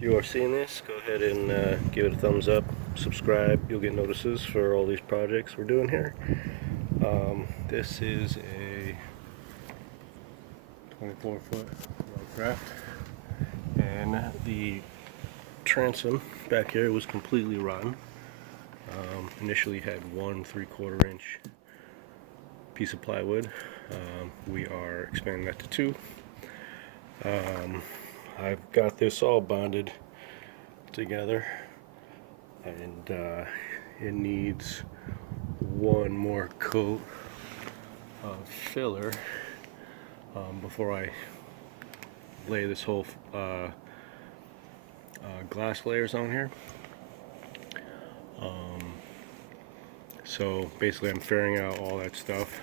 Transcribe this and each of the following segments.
If you are seeing this, go ahead and give it a thumbs up, subscribe. You'll get notices for all these projects we're doing here. This is a 24-foot wellcraft, and the transom back here was completely rotten. Initially had 1 3/4 inch piece of plywood. We are expanding that to 2. I've got this all bonded together, and it needs 1 more coat of filler before I lay this whole glass layers on here. So basically I'm fairing out all that stuff,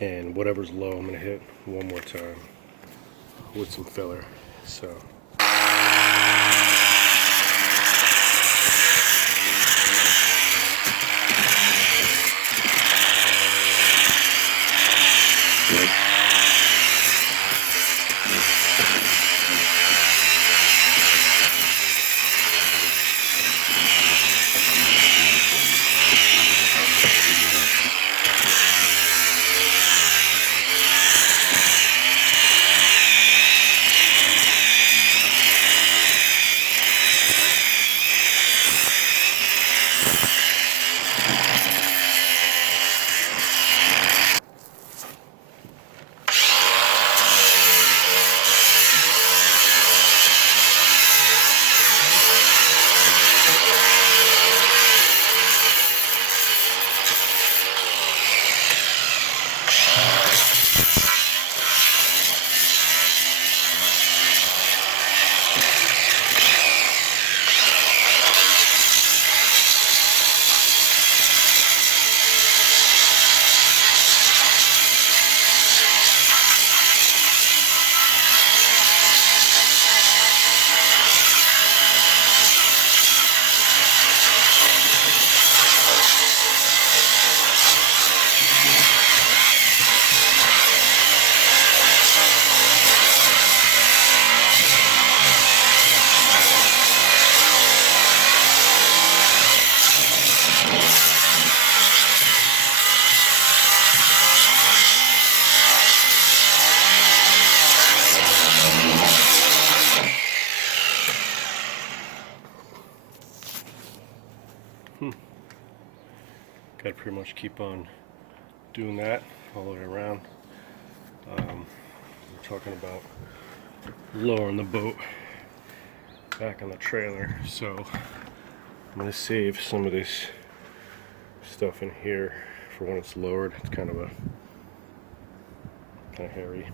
and whatever's low I'm going to hit 1 more time with some filler. So got to pretty much keep on doing that all the way around. We're talking about lowering the boat back on the trailer, so I'm going to save some of this stuff in here for when it's lowered. It's kind of hairy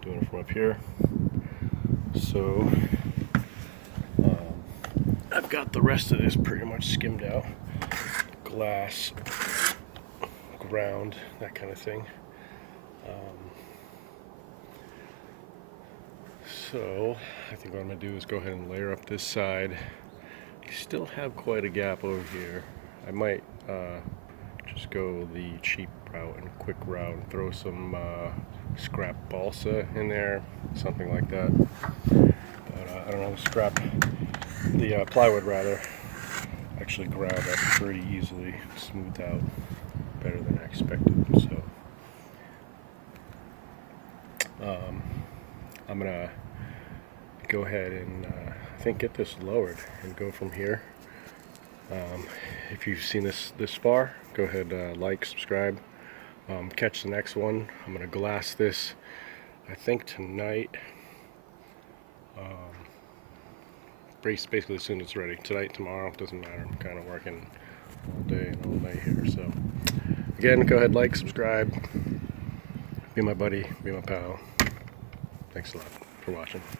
doing it from up here. So I've got the rest of this pretty much skimmed out. Glass, ground, that kind of thing. So I think what I'm going to do is go ahead and layer up this side. You still have quite a gap over here. I might just go the cheap route and quick route and throw some scrap balsa in there, something like that. But I don't know, the plywood rather actually ground up pretty easily, smoothed out better than I expected. So I'm gonna go ahead and I think get this lowered and go from here. If you've seen this far, go ahead, like, subscribe. Catch the next one. I'm gonna glass this I think tonight. Basically as soon as it's ready. Tonight, tomorrow, doesn't matter. I'm kind of working all day and all night here. So again, go ahead, like, subscribe, be my buddy, be my pal. Thanks a lot for watching.